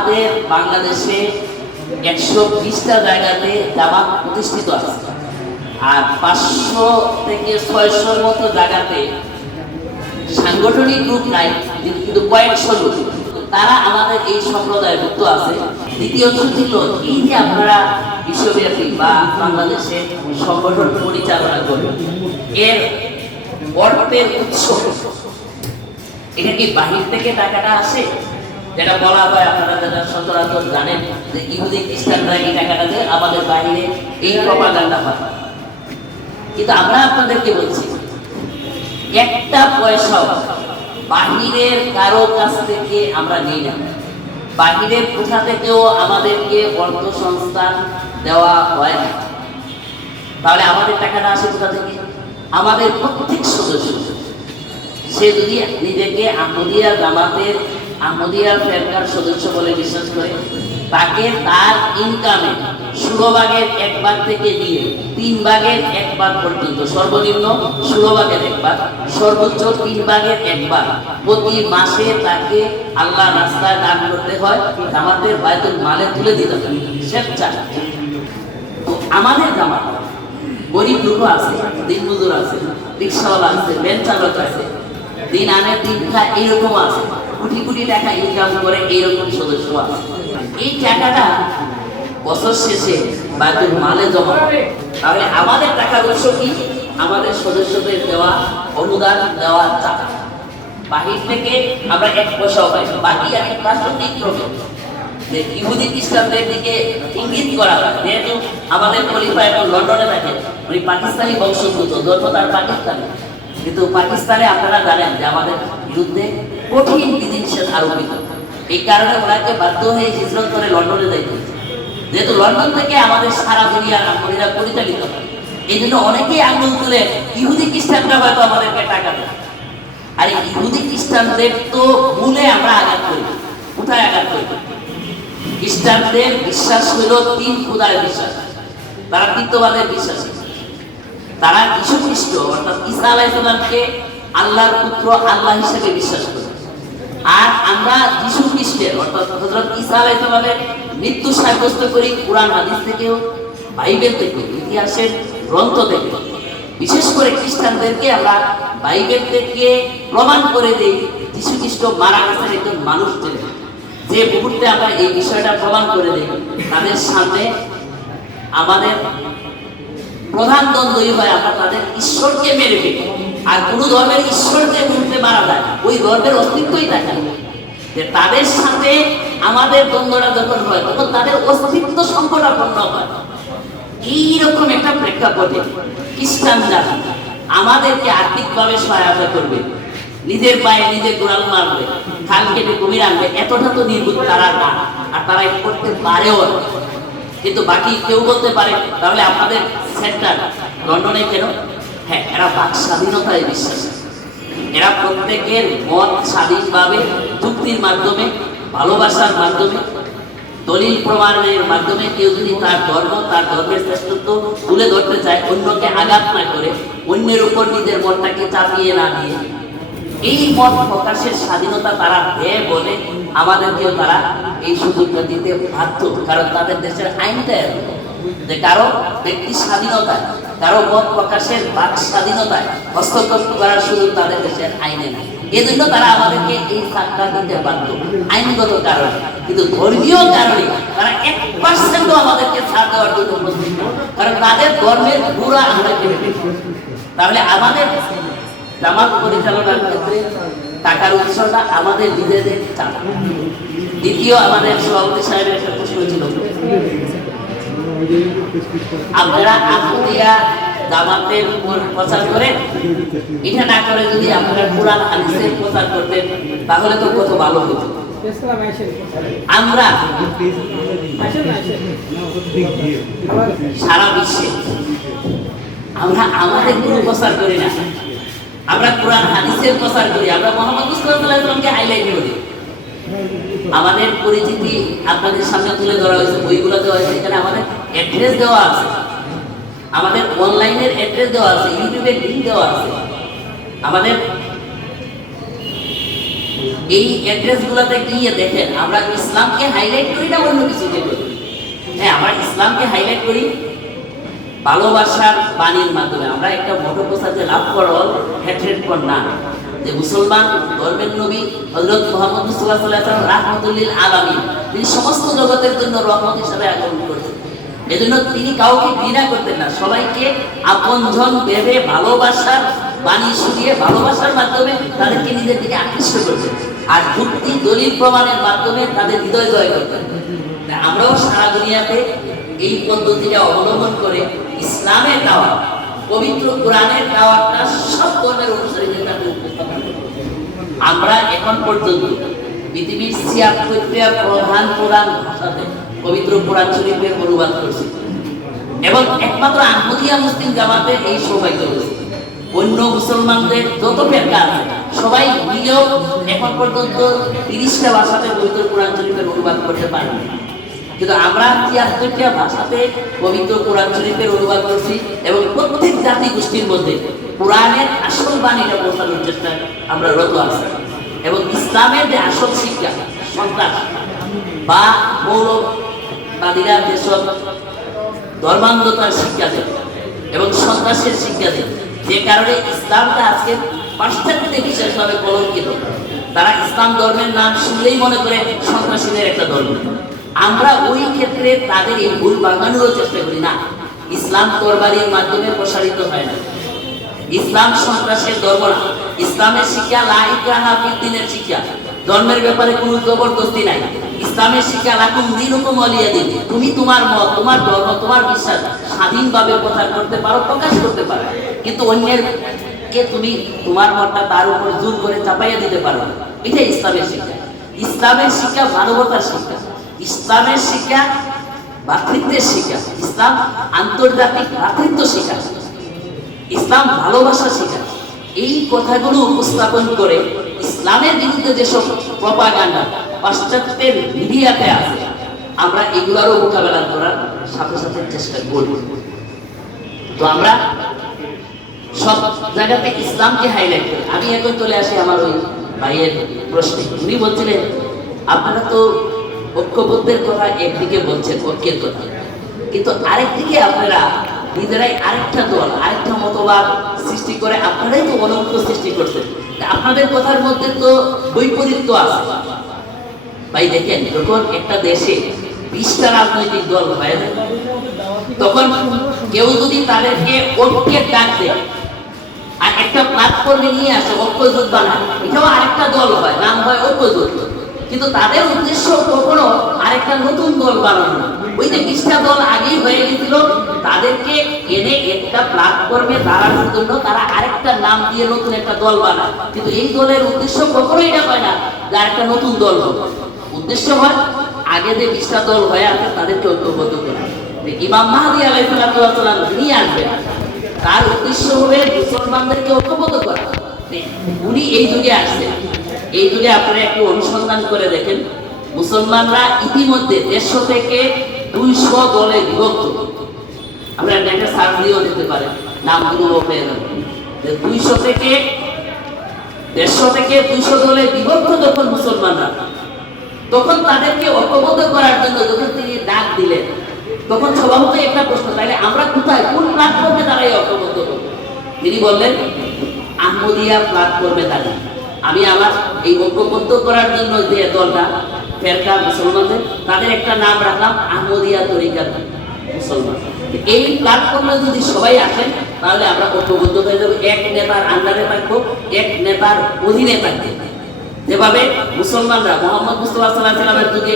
আমাদের বাংলাদেশে 120টা জায়গাতে জামাত প্রতিষ্ঠিত আছে, আর 500 থেকে 600-র মতো জায়গাতে সাংগঠনিক গ্রুপ নাই, কিন্তু কয়েকশো লোক তারা আমাদের এই সম্প্রদায়ের যুক্ত আছে। দ্বিতীয়ত ছিল এই যে আপনারা বিশ্বব্যাপী বা বাংলাদেশে সংগঠন পরিচালনা করবেন, এর অর্থের উৎস এটা কি বাহির থেকে টাকাটা আসে? যেটা বলা হয়, আপনারা যারা সচরাচর জানেন যে ইহুদি খ্রিস্টানরা এই টাকাটা দিয়ে আমাদের বাহিরে এই প্রপাগান্ডা হয়। কিন্তু আমরা আপনাদেরকে বলছি, একটা পয়সাও বাহিরের কারো কাছ থেকে আমরা নিই না। বাহিরের কোথা থেকেও আমাদেরকে অর্থ সংস্থান দেওয়া হয় না। তাহলে আমাদের টাকাটা আসে কোথা থেকে? আমাদের প্রত্যেক সদস্য, সে যদি নিজেকে আহমদিয়া জামাতের আহমদিয়া ফেরকার সদস্য বলে বিশ্বাস করে, তাকে তার ইনকামে 16 ভাগের 1 ভাগ থেকে দিয়ে 3 ভাগের 1 ভাগ পর্যন্ত, সর্বনিম্ন 16 ভাগের 1 ভাগ, সর্বোচ্চ 3 ভাগের 1 ভাগ প্রতি মাসে তাকে আল্লাহ রাস্তায় দান করতে হয়, জামাতের বায়তুল মালে তুলে দিতে হয় স্বেচ্ছায়। তো আমাদের জামাত গরিব লোক আছে, দিন মজুর আছে, রিক্সাওয়ালা আছে, ভ্যান চালক আছে, দিন আনে দিন খায়, এইরকম আছে, কোটি কোটি টাকা ইনকাম করে এইরকম সদস্য আছে। এই টাকাটা বছর শেষে বায়তুল মালে জমা হয়। তাহলে আমাদের টাকার উৎস কি? আমাদের সদস্যদের দেওয়া অনুদান, দেওয়া টাকা। বাহির থেকে আমরা 1 পয়সাও পাই না। বাকি আমি প্রাসঙ্গিক ক্রমে যে ইহুদি খ্রিস্টানদের দিকে ইঙ্গিত করা হয়, যেহেতু আমাদের খলিফা এখন লন্ডনে থাকে, উনি পাকিস্তানি বংশোদ্ভূত, জন্ম তার পাকিস্তানে, কিন্তু পাকিস্তানে আপনারা জানেন যে আমাদের বিরুদ্ধে কঠিন বিধিনিষেধ আরোপিত। এই কারণে ওনাকে বাধ্য হয়ে হিজরত করে লন্ডনে যাইতে, যেহেতু লন্ডন থেকে আমাদের সারা দুনিয়ার আহমদিরা পরিচালিত হয়। এই জন্য অনেকেই আঙ্গুল তুলে ইহুদি খ্রিস্টানরা হয়তো আমাদেরকে টাকা দেয়। আর ইহুদি খ্রিস্টানদের তো মূলে আমরা আঘাত করি। কোথায় আঘাত করি? খ্রিস্টানদের বিশ্বাস হইল 3 খোদার বিশ্বাস, তারা তৃতীয়বাদের বিশ্বাস। তারা যীশু খ্রিস্ট অর্থাৎ ঈসা আলাইহিস সালামকে আল্লাহর পুত্র, আল্লাহ হিসেবে বিশ্বাস করে। আর আমরা যীশু খ্রিস্টের অর্থাৎ হযরত ঈসা আলাইহিস সালামের মৃত্যু সাব্যস্ত করি কোরআন হাদিস থেকেও, বাইবেল থেকে, ইতিহাসের গ্রন্থ থেকে। বিশেষ করে খ্রিস্টানদেরকে আমরা বাইবেল থেকে প্রমাণ করে দেই যীশু খ্রিস্ট মারা গেছেন একজন মানুষ ছিলেন। যে মুহূর্তে আমরা এই বিষয়টা প্রমাণ করে দেই, তাদের সামনে আমাদের প্রধান দ্বন্দ্বই হয়, আমরা তাদের ঈশ্বরকে মেরে ফেলি। আর কোন ধর্মের ঈশ্বরকে মুহূর্তে মারা যায়, ওই ধর্মের অস্তিত্বই থাকে না। যে তাদের সাথে আমাদের দ্বন্দ্বটা যখন হয়, তখন তাদের অস্তিত্ব সংকটাপন্ন হয়। এইরকম একটা প্রেক্ষাপটে খ্রিস্টানরা আমাদেরকে আর্থিকভাবে সহায়তা করবে, নিজের পায়ে নিজে গোড়াল মারবে, খাল কেটে কুমির আনবে, এতটা তো নির্ভুল তারা না। আর তারা করতে পারেও, কিন্তু বাকি কেউ বলতে পারে তাহলে আপনাদের সেন্টার লন্ডনে কেন? হ্যাঁ, এরা বাক স্বাধীনতায় বিশ্বাস। এরা প্রত্যেকের মত স্বাধীনভাবে যুক্তির মাধ্যমে, ভালোবাসার মাধ্যমে, দলিল প্রমাণের মাধ্যমে কেউ যদি তার ধর্ম, তার ধর্মের শ্রেষ্ঠত্ব তুলে ধরতে চায়, অন্যকে আঘাত না করে, অন্যের উপর নিজের মতটাকে চাপিয়ে না দিয়ে, এই মত প্রকাশের স্বাধীনতা তারা দেয় বলে আমাদেরকেও তারা এই সুযোগটা দিতে বাধ্য। কারণ তাদের দেশের আইনটা এরকম যে কারো ব্যক্তি স্বাধীনতায়, কারো মত প্রকাশের বাক স্বাধীনতায় হস্তক্ষেপ করার সুযোগ তাদের দেশের আইনে নেই। এজন্য তারা আমাদেরকে এই ছাড়টা দিতে বাধ্য আইনগত কারণে। কিন্তু ধর্মীয় কারণে তারা 1% আমাদেরকে ছাড় দেওয়ার জন্য প্রস্তুত, কারণ তাদের ধর্মের পুরা আমরা কেড়ে নেই। তাহলে আমাদের জামাত পরিচালনার ক্ষেত্রে টাকার উৎসটা আমাদের নিজেদের টাকা। দ্বিতীয়, আমাদের সভাপতি সাহেবের একটা প্রশ্ন ছিল, আপনারা আহমদিয়া জামাতের প্রচার করেন, এটা না করে যদি আপনারা কোরআন হাদিসের প্রচার করতেন তাহলে তো কত ভালো হতো। আমরা সারা বিশ্বে আমরা আমাদের কোনো প্রচার করি না, আমরা কোরআন হাদিসের প্রচার করি, আমরা মুহাম্মদ মুস্তাফা সাল্লাল্লাহু আলাইহি ওয়াসাল্লামকে হাইলাইট করি। আমাদের পরিচিতি আপনাদের সামনে তুলে ধরা হয়েছে, বইগুলো দেওয়া হয়েছে, এখানে আমাদের অ্যাড্রেস দেওয়া আছে, আমাদের অনলাইনের অ্যাড্রেস দেওয়া আছে, ইউটিউবের লিংক দেওয়া আছে। আমাদের এই অ্যাড্রেসগুলোতে গিয়ে দেখেন আমরা ইসলামকে হাইলাইট করি না অন্য কিছু দিয়ে করি? হ্যাঁ, আমরা ইসলামকে হাইলাইট করি ভালোবাসার বাণীর মাধ্যমে। আমরা একটা মোটো পোস্টাতে লাভ করো হ্যাট্রেড কর না, যে মুসলমান ধর্মের নবী হযরত মুহাম্মদ সাল্লাল্লাহু আলাইহি ওয়াসাল্লাম রাহমাতুল লিল আলামিন, তিনি সমস্ত জগতের জন্য রহমত হিসেবে আগমন করেছেন। এজন্য তিনি কাউকে ঘৃণা করতেন না, সবাইকে আপনজন ভেবে ভালোবাসার বাণী শুনিয়ে ভালোবাসার মাধ্যমে তাদেরকে নিজের দিকে আকৃষ্ট করতেন, আর যুক্তি দলিল প্রমাণের মাধ্যমে তাদের হৃদয় জয় করতেন। আমরাও সারা দুনিয়াতে এই পদ্ধতিটা অবলম্বন করে ইসলামের দাওয়াত, পবিত্র কোরআনের দাওয়াতটা সব ধর্মের অনুসারীদের কাছে উপস্থাপন করি। আমরা এখন পর্যন্ত পৃথিবীর ৭৬টা প্রধান ভাষাতে পবিত্র কোরআন শরীফের অনুবাদ করছি, এবং একমাত্র আহমদিয়া মুসলিম জামাতের এই সৌভাগ্য রয়েছে। অন্য মুসলমানদের যত ফেরকা আছে সবাই মিলেও এখন পর্যন্ত ৩০টা ভাষাতে পবিত্র কোরআন শরীফের অনুবাদ করতে পারি, কিন্তু আমরা ৭৬টা ভাষাতে পবিত্র কোরআন শরীফের অনুবাদ করছি, এবং প্রত্যেক জাতি গোষ্ঠীর মধ্যে কোরআনের আসল বাণীটা পৌঁছানোর চেষ্টা আমরা রত আছি। এবং ইসলামের যে আসল শিক্ষা, সন্ত্রাস বা মৌলবাদীরা যেসব ধর্মান্ধতার শিক্ষা দেয় এবং সন্ত্রাসের শিক্ষা দেয়, যে কারণে ইসলামটা আজকে পাশ্চাত্যে বিশেষভাবে কলঙ্কিত। তারা ইসলাম ধর্মের নাম শুনলেই মনে করে সন্ত্রাসীদের একটা ধর্ম। আমরা ওই ক্ষেত্রে তাদের এই ভুল ভাঙানোর চেষ্টা করি না। ইসলাম তরবারির মাধ্যমে প্রসারিত হয় না, ইসলাম সন্ত্রাসের ধর্ম না। ইসলামের শিক্ষা লা ইকরাহা ফিদ্দীনের শিক্ষা, ধর্মের ব্যাপারে কোনো জবরদস্তি নাই। ইসলামের শিক্ষা লাকুম দীনুকুম ওয়ালিয়া দীন, তুমি তোমার মত, তোমার ধর্ম, তোমার বিশ্বাস স্বাধীনভাবে প্রচার করতে পারো, প্রকাশ করতে পারো, কিন্তু অন্যের কে তুমি তোমার মতটা তার উপর জোর করে চাপাইয়া দিতে পারো। এটা ইসলামের শিক্ষা। ইসলামের শিক্ষা মানবতার শিক্ষা, ইসলামের শিক্ষা ভ্রাতৃত্বের শিক্ষা, ইসলাম আন্তর্জাতিক ভ্রাতৃত্ব শিক্ষা, ইসলাম ভালোবাসা শিক্ষা। এই কথাগুলো উপস্থাপন করে ইসলামের বিরুদ্ধে যেসব প্রপাগান্ডা পাশ্চাত্যের মিডিয়াতে আছে, আমরা এগুলোরও মোকাবেলা করার সাথে সাথে চেষ্টা করি। তো আমরা সব জায়গাতে ইসলামকে হাইলাইট করি। আমি এখন চলে আসি আমার ওই ভাইয়ের প্রশ্নে। উনি বলছিলেন আপনারা তো ঐক্যবদ্ধের কথা একদিকে বলছেন, ঐক্যের কথা, কিন্তু আরেকদিকে আপনারা নিজেরাই আরেকটা দল, আরেকটা মতবাদ সৃষ্টি করে আপনারাই তো অনৈক্য সৃষ্টি করছেন। আপনাদের কথার মধ্যে তো বৈপরীত্য আছে। ভাই দেখেন, যখন একটা দেশে 20টা রাজনৈতিক দল হয়, তখন কেউ যদি তাদেরকে ঐক্যের ডাক দেয় আর একটা প্ল্যাটফর্মে নিয়ে আসে, ঐক্যজোট বানায়, এটাও আরেকটা দল হয়, নাম হয় ঐক্যজোট, কিন্তু তাদের উদ্দেশ্য কখনো আরেকটা নতুন দল বানানো না। ওই যে 20টা দল আগেই হয়ে গেছিল, তাদেরকে এনে একটা প্ল্যাটফর্মে দাঁড়ানোর জন্য তারা আরেকটা নাম দিয়ে নতুন একটা দল বানায়, কিন্তু এই দলের উদ্দেশ্য কখনো এটা হয় না যে আরেকটা নতুন দল হবে। উদ্দেশ্য হয় আগে যে 20টা দল হয়ে আছে তাদেরকে ঐক্যবদ্ধ করা। ইমাম মাহদী আলাইহিস সালাম যিনি আসবেন, তার উদ্দেশ্য হবে মুসলমানদেরকে ঐক্যবদ্ধ করা। উনি এই যুগে আসছেন। এই যুগে আপনারা একটু অনুসন্ধান করে দেখেন, মুসলমানরা ইতিমধ্যে 150 থেকে 200 দলে বিভক্ত। আমরা একটা সার্চ দিয়েও দিতে পারেন, নামগুলো পেয়ে যাবেন। 200 থেকে 200 দলে বিভক্ত যখন মুসলমানরা, তখন তাদেরকে ঐক্যবদ্ধ করার জন্য যখন তিনি ডাক দিলেন, তখন স্বভাবতই একটা প্রশ্ন, তাহলে আমরা কোথায়, কোন প্ল্যাটফর্মে দাঁড়াই ঐক্যবদ্ধ করব? তিনি বললেন আহমদিয়া প্ল্যাটফর্মে দাঁড়িয়ে আমি আমার এই ঐক্যবদ্ধ করার জন্য যে দলটা ফেরকা মুসলমানদের, তাদের একটা নাম রাখলাম আহমদিয়া তরিকাত মুসলমান। এই প্ল্যাটফর্মে যদি সবাই আসেন তাহলে আমরা ঐক্যবদ্ধ হয়ে যাবো, এক নেতার আন্ডারে থাকবো, এক নেতার অধীনে থাকবো। যেভাবে মুসলমানরা মুহাম্মদ মুস্তাফা সাল্লাল্লাহু আলাইহি ওয়াসাল্লামের যুগে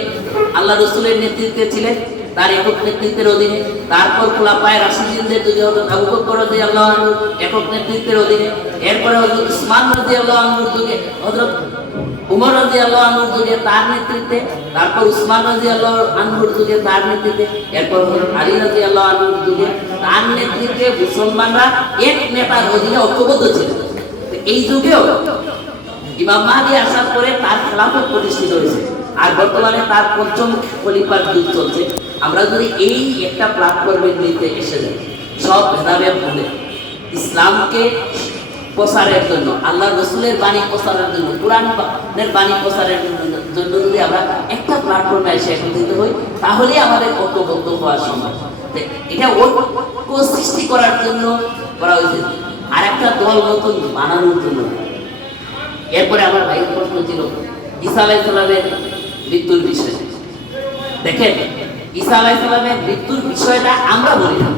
আল্লাহ রাসূলের নেতৃত্বে ছিলেন, তার একক নেতৃত্বের অধীনে, তারপর খোলাফায়ে রাশিদিনদের যুগে হযরত আবু বকর রাদিয়াল্লাহু আনহু একক নেতৃত্বের অধীনে, এরপরে হযরত উসমান রাদিয়াল্লাহু আনহুর যুগে, হযরত উমর রাদিয়াল্লাহু আনহুর যুগে তার নেতৃত্বে, তারপর উসমান রাদিয়াল্লাহু আনহুর যুগে তার নেতৃত্বে, এরপর হযরত আলী রাদিয়াল্লাহু আনহুর যুগে তার নেতৃত্বে মুসলমানরা এক নেতার অধীনে ঐক্যবদ্ধ ছিল। এই যুগেও ইমাম মাহদী আসার পরে তার খেলাফত প্রতিষ্ঠিত হয়েছে, আর বর্তমানে তার পঞ্চম খলিফার যুগ চলছে। আমরা যদি এই একটা প্ল্যাটফর্মের নিতে এসে যাই, সব ভেদাভেদ ভুলে ইসলামকে প্রচারের জন্য, আল্লাহ রসুলের বাণী প্রচারের জন্য, কোরআনের বাণী প্রচারের জন্য যদি আমরা একটা প্ল্যাটফর্মে এসে একত্রিত হই, তাহলেই আমাদের ঐক্যবদ্ধ হওয়া সম্ভব। এটা ঐক্য সৃষ্টি করার জন্য করা হয়েছে, আর একটা দল নতুন বানানোর জন্য। এরপরে আমার ভাইয়ের প্রশ্ন ছিল ঈসা আলাইহিস সালামের মৃত্যুর বিষয়। দেখেন, ঈসা আলাইহিস সালামের মৃত্যুর বিষয়টা আমরা বলি না,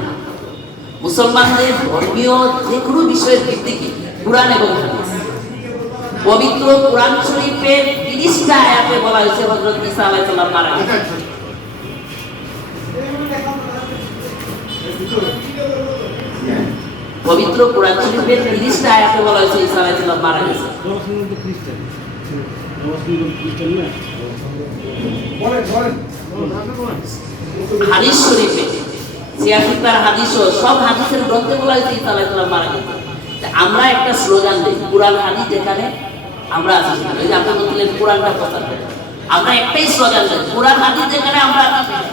মুসলমানদের ধর্মীয় যে কোনো বিষয়ের ভিত্তি কি? কুরআন এবং হাদিস। পবিত্র কুরআন শরীফের 30টা আয়াতে বলা হয়েছে হযরত ঈসা আলাইহিস সালাম মারা গেছেন। পবিত্র কুরআন শরীফের 30টা আয়াতে বলা হয়েছে ঈসা আলাইহিস সালাম মারা গেছেন। হাদিস শরীফে 86টার হাদিস ও সব হাদিসের গ্রন্থে বলা হয়েছে ঈসা আলাইহিস সালাম মারা গেছেন। আমরা একটা স্লোগান দিই, কুরআন হাদিস যেখানে আমরা আছি সেখানে। এই যে আপনি বলছিলেন কোরআনটা প্রচার করেন, আমরা একটাই স্লোগান দিই, কুরআন হাদিস যেখানে আমরা আছি সেখানে,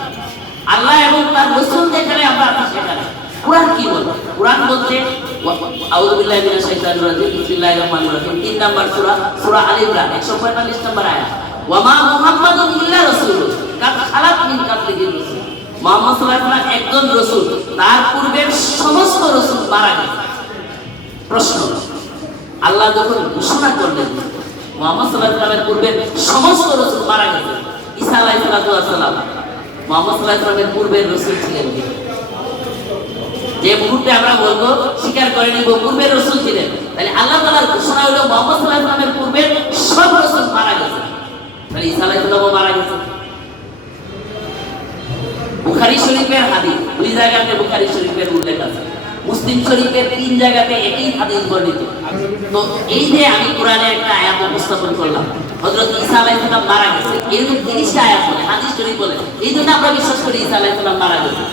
আল্লাহ এবং তার রাসূল যেখানে আমরা আছি সেখানে। কুরআন কি বলে? কুরআন বলছে আউযু বিল্লাহি মিনাশ শাইতানির রাজিম, বিসমিল্লাহির রহমানির রহিম, 3 নাম্বার সূরা, সূরা আল ইমরান 145 নম্বর আয়াত। ওয়া মা মুহাম্মাদুন ইল্লা রাসূলুন কাদ খালাত মিন কাবলিহি রাসূল। মুহাম্মদ সাল্লাল্লাহু আলাইহি ওয়াসাল্লাম একজন রাসূল, তার পূর্বের সমস্ত রাসূল মারা গেছে। প্রশ্ন, আল্লাহ যখন ঘোষণা করলেন মুহাম্মদ সাল্লাল্লাহু আলাইহি ওয়াসাল্লামের পূর্বের সমস্ত রাসূল মারা গেছে, ঈসা আলাইহিস সালাম মুহাম্মদ সাল্লাল্লাহু আলাইহি ওয়াসাল্লামের পূর্বের রাসূল ছিলেন। যে মুহূর্তে আমরা বলবো স্বীকার করে নিব পূর্বের রাসূল ছিলেন, তাহলে আল্লাহ তাআলার ঘোষণা হলো মুহাম্মদ সাল্লাল্লাহু আলাইহি ওয়াসাল্লামের পূর্বের সব রাসূল মারা গেছে, তাহলে ঈসা আলাইহিস সালামও মারা গেছে। বুখারী শরীফের হাদিস 2 জায়গাতে বুখারী শরীফের উল্লেখ আছে, মুসলিম শরীফের 3 জায়গাতে একই হাদিস বর্ণিত। তো এই যে আমি কোরআনে একটা আয়াত উপস্থাপন করলাম, হযরত ঈসা আলাইহিস সালাম মারা গেছে, এরকম 30টা আয়াত বলে, হাদিস শরীফ বলে, এইজন্য আমরা বিশ্বাস করি ঈসা আলাইহিস সালাম মারা গেছে।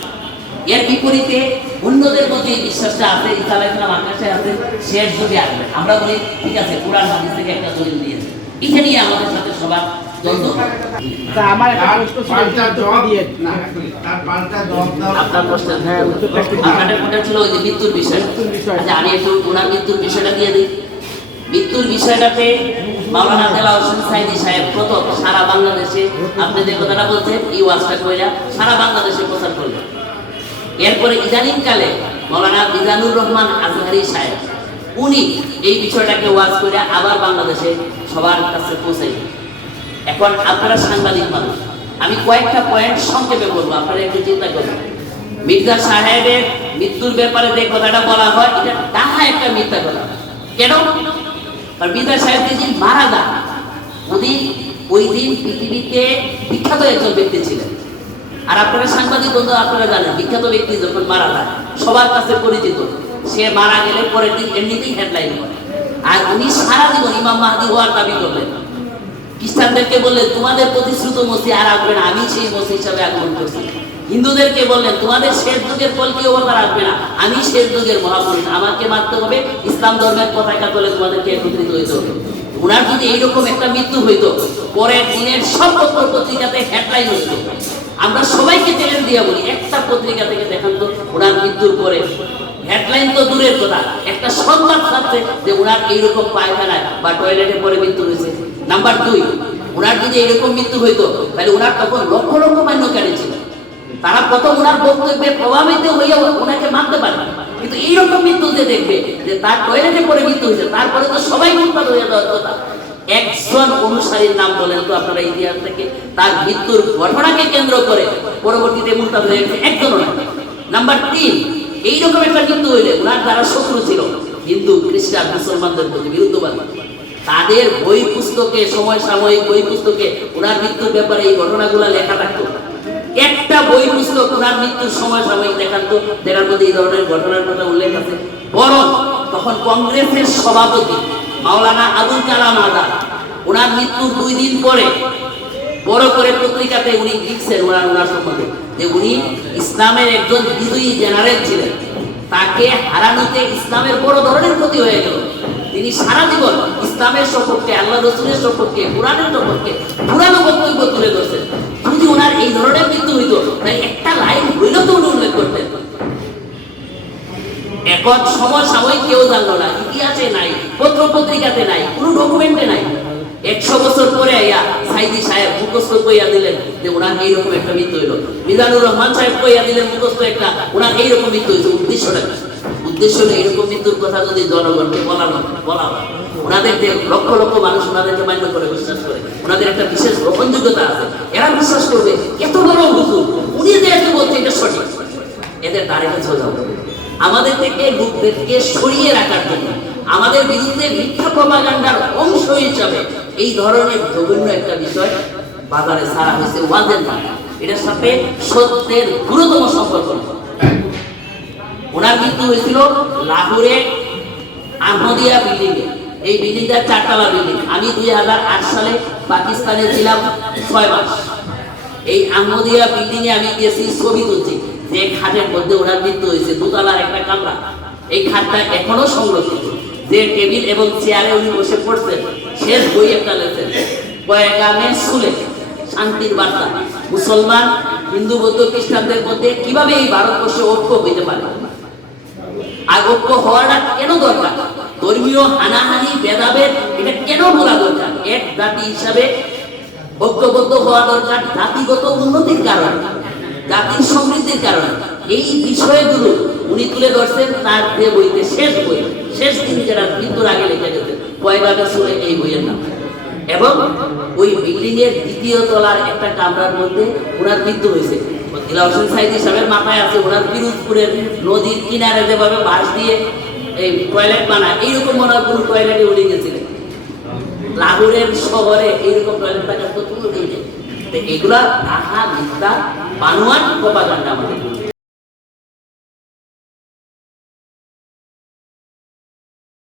এর বিপরীতে অন্যদের মধ্যে এই বিশ্বাসটা আছে ঈসা আলাইহিস সালাম আকাশে আছে, শেষ যুগে আসবে। আমরা বলি ঠিক আছে, কোরআন হাদিস থেকে একটা দলিল দিয়েছে, এটা নিয়ে আমাদের সাথে সবার দ্বন্দ্ব। তা আমার একটা প্রশ্ন ছিল, পাল্টা জবাব দিয়ে না, তার পাল্টা জবাব দাও। আপনার প্রশ্ন আপনার ছিল ওই যে মৃত্যুর বিষয়। আচ্ছা, আমি একটু ওনার মৃত্যুর বিষয়টা দিয়ে দিই। মৃত্যুর বিষয়টাতে মাওলানা দেলাওয়ার হোসেন সাইদি সাহেব প্রথম সারা বাংলাদেশে, আপনি যে কথাটা বলছেন এই ওয়াজটা কইরা সারা বাংলাদেশে প্রচার করলেন। এরপরে ইদানিংকালে মাওলানা মিজানুর রহমান আজহারি সাহেব, উনি এই বিষয়টাকে ওয়াজ করে আবার বাংলাদেশে সবার কাছে পৌঁছাই। এখন আপনারা সাংবাদিক মানুষ, আমি কয়েকটা পয়েন্ট সংক্ষেপে বলবো, আপনারা একটু চিন্তা করবেন। মির্জা সাহেবের মৃত্যুর ব্যাপারে যে কথাটা বলা হয়, এটা ডাহা একটা মিথ্যা কথা। কেন? কারণ মির্জা সাহেব যেদিন মারা যান, উনি ওই দিন পৃথিবীতে বিখ্যাত একজন ব্যক্তি ছিলেন। আর আপনারা সাংবাদিক বন্ধু, আপনারা জানেন বিখ্যাত ব্যক্তি যখন মারা যায় সবার কাছে পরিচিত, সে মারা গেলে পরের দিন এমনিতেই হেডলাইন করে। আর উনি সারা জীবন ইমাম মাহদী হওয়ার দাবি করলেন। খ্রিস্টানদেরকে বললেন তোমাদের প্রতিশ্রুত মসজিদ আর আসবে না, আমি সেই মসজিদ হিসাবে আগমন করছি। হিন্দুদেরকে বললেন তোমাদের শেষ যুগের কলকি অবতার আসবে না, আমি শেষ যুগের মহাপুরুষ, আমাকে মানতে হবে, ইসলাম ধর্মের পতাকা তোলে তোমাদেরকে একত্রিত হইতে হবে। উনার যদি এইরকম একটা মৃত্যু হইতো, পরের দিনের সব পত্রিকাতে হেডলাইন হইতো। আমরা সবাইকে চ্যালেঞ্জ দিয়ে বলি, একটা পত্রিকা থেকে দেখান তো ওনার মৃত্যুর পরে হেডলাইন তো দূরের কথা, একটা সংবাদ থাকছে যে ওনার এইরকম পায়খানায় বা টয়লেটে পরে মৃত্যু হয়েছে। নাম্বার 2, ওনার যদি এরকম মৃত্যু হইতো তাহলে ওনার তখন লক্ষ লক্ষ মান্যকারী ছিল, তারা প্রথম ওনার বক্তব্যে প্রভাবিত হইয়া ওনাকে মানতে পারে। কিন্তু এইরকম মৃত্যু যে দেখবে যে তার টয়লেটে পরে মৃত্যু হয়েছে, তারপরে তো সবাই মুরতাদ হয়ে যাওয়ার কথা। একজন অনুসারীর নাম বলেন তো আপনারা ইতিহাস থেকে, তার মৃত্যুর ঘটনাকে কেন্দ্র করে পরবর্তীতে মুরতাদ হয়ে গেছে একজনও না। নাম্বার 3, এইরকম একটা মৃত্যু হইলে ওনার যারা শত্রু ছিল হিন্দু, খ্রিস্টান, মুসলমানদের প্রতি বিরুদ্ধবাদী, তাদের বই পুস্তকে, সময় সাময়িক বই পুস্তকে ওনার মৃত্যুর ব্যাপারে এই ঘটনাগুলো লেখা থাকতো। একটা বই পুস্তক ওনার মৃত্যুর সময় সাময়িক দেখাতো যেটার মধ্যে এই ধরনের ঘটনার কথা উল্লেখ আছে। বরং তখন কংগ্রেসের সভাপতি মাওলানা আবুল কালাম আজাদ ওনার মৃত্যুর 2 দিন পরে বড় করে পত্রিকাতে উনি লিখছেন ওনার সম্বন্ধে যে উনি ইসলামের একজন বিজয়ী জেনারেল ছিলেন, তাকে হারানোতে ইসলামের বড় ধরনের ক্ষতি হয়ে গেল। তিনি সারা জীবন ইসলামের সপক্ষে, আল্লাহ রসুলের সপক্ষে, কোরআনের সপক্ষে পুরানো বক্তব্য তুলে ধরছেন। যদি ওনার এই ধরনের মৃত্যু হইতো তাই একটা লাইন হইলেও তো উনি উল্লেখ করতেন। এখন সমসাময়িক কেউ জানলো না, ইতিহাসে নাই, পত্র পত্রিকাতে নাই, কোনো ডকুমেন্টে নাই। 100 বছর পরে আইয়া সাইদি সাহেব মুখস্থ কইয়া দিলেন যে ওনার এইরকম একটা মৃত্যু হইল, মিজানুর রহমান সাহেব কইয়া দিলেন মুখস্থ একটা ওনার এইরকম মৃত্যু হয়েছে। উদ্দেশ্যটা উদ্দেশ্য হলো এরকম মৃত্যুর কথা যদি জনগণকে বলা হয়, ওনাদেরকে লক্ষ লক্ষ মানুষ ওনাদেরকে মান্য করে বিশ্বাস করে, ওনাদের একটা বিশেষ গ্রহণযোগ্যতা আছে, এরা বিশ্বাস করবে এত বড় হুজুর উনি যে এত বলছে এটা সঠিক, এদের দ্বারে কাছে যাবে। আমাদের থেকে লোকদেরকে সরিয়ে রাখার জন্য, আমাদের বিরুদ্ধে মিথ্যা প্রপাগান্ডার অংশ হিসাবে এই ধরনের জঘন্য একটা বিষয় বাজারে ছাড়া হয়েছে ওয়াজের নামে। এটার সাথে সত্যের গুরুতম সম্পর্ক। ওনার মৃত্যু হয়েছিল লাহোরে আহমদিয়া বিল্ডিং এ। এই বিল্ডিংটা 4 তলা বিল্ডিং। আমি 2008 সালে পাকিস্তানে ছিলাম 6 মাস। এই আহমদিয়া বিল্ডিং এ আমি গেছি, ছবি তুলছি। যে খাটের মধ্যে ওনার মৃত্যু হয়েছে, 2 তলার একটা কামরা, এই খাটটা এখনো সংরক্ষিত। যে টেবিল এবং চেয়ারে উনি বসে পড়ছেন, শেষ বই একটা লেখেন, পয়গামে সুলে, শান্তির বার্তা। মুসলমান, হিন্দু, বৌদ্ধ, খ্রিস্টানদের মধ্যে কিভাবে এই ভারতবর্ষে ঐক্য হইতে পারে, আর ঐক্য হওয়াটা কেন দরকার, ধর্মীয় হানাহানি ভেদাভেদ এটা কেন বলা দরকার, এক জাতি হিসাবে ঐক্যবদ্ধ হওয়া দরকার জাতিগত উন্নতির কারণে, জাতির সমৃদ্ধির কারণে। এই বিষয়গুলো উনি তুলে ধরছেন তার যে বইতে, শেষ বই, শেষ দিন যেটা মৃত্যুর আগে লিখে গেছেন, পয়গামে সুলে, এই বইয়ের নাম। এবং ওই বিল্ডিং এর 2য় তলার একটা কামরার মধ্যে ওনার মৃত্যু হয়েছে। দিলা হোসেন সাইদি সাহেবের মাথায় আছে ওনার পিরোজপুরের নদীর কিনারে যেভাবে বাঁশ দিয়ে এই টয়লেট বানায়, এইরকম মনে হয় কোনো টয়লেটে উঠে গেছিলেন। লাহোরের শহরে এইরকম টয়লেট থাকার তো কোনো দিন নেই। এগুলা টাকা মিথ্যা বানোয়াট প্রপাগান্ডা।